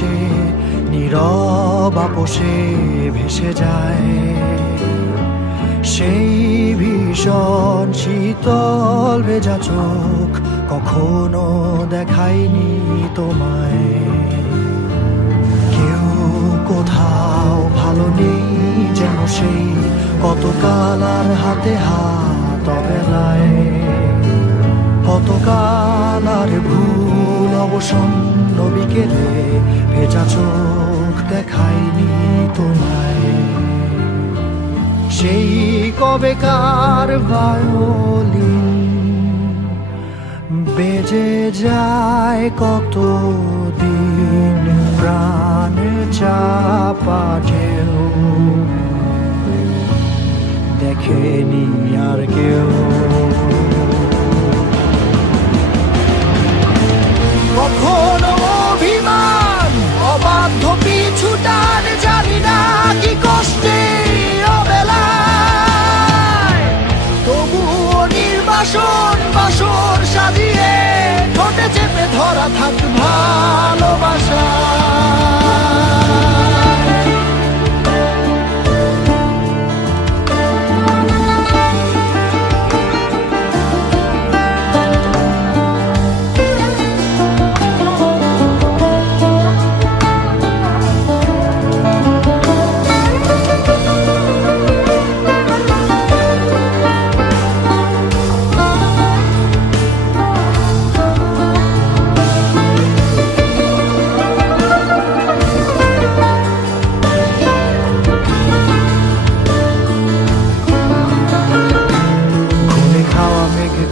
বাতাসে নীরব আপোষে ভেসে যায়। সেই ভীষণ শীতল ভেজা চোখ কখনো দেখায়নি তোমায়। কেউ কোথাও ভালো নেই যেন সেই কতকাল আর হাতে হাত অবেলায়। কতকাল আর ভুল অবসন্ন বিকেলে ভেজা চোখ দেখায়নি তোমায়। সেই কবেকার ভায়োলিন বেজে যায় কতদিন প্রাণ চাপা ঢেউ দেখেনি আর কেউ। কখনো অভিমান অবাধ্য পিছুটান জানি না কি কষ্টে অবেলায়, তবুও নির্বাসন বাসর সাজিয়ে ঠোঁটে চেপে ধরা থাক ভালোবাসা।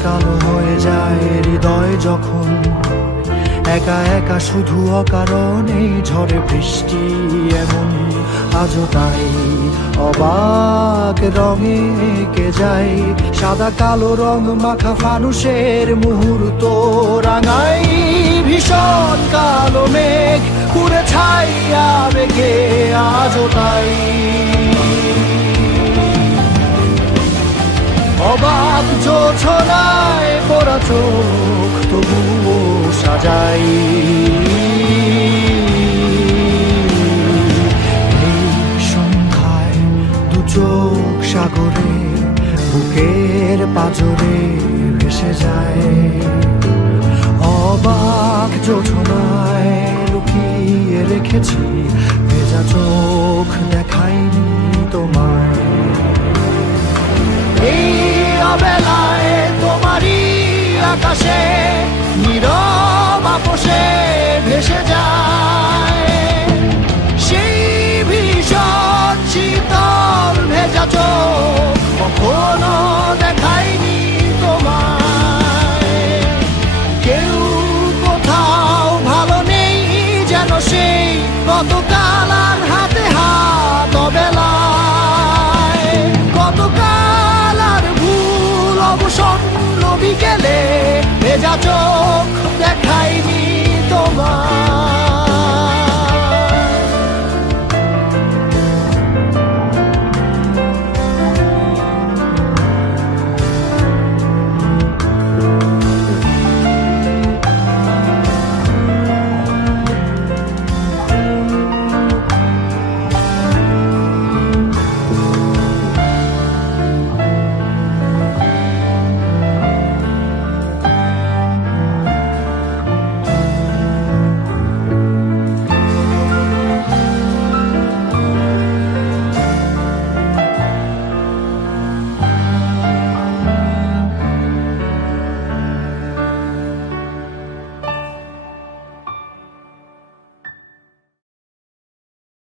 কালো হয়ে যায় হৃদয় যখন একা একা শুধু অকারণে ঝড়ে বৃষ্টি এমন আজও তাই অবাক রঙে এঁকে যায়। সাদা কালো রং মাখা ফানুষের মুহূর্ত রাঙাই ভীষণ কালো মেঘ পুরে ছাইয়া বেগে আজও তাই। অবাক জোছনায় পড়া চোখ তবুও সাজাই। এই সন্ধ্যায় দু চোখ সাগরে বুকের পাজরে ভেসে যায়। অবাক জোছনায় লুকিয়ে রেখেছি ভেজা চোখ দেখায়নি তোমায়। এই অবেলায় তোমারই আকাশে নীরব আপোষে ভেসে যায়।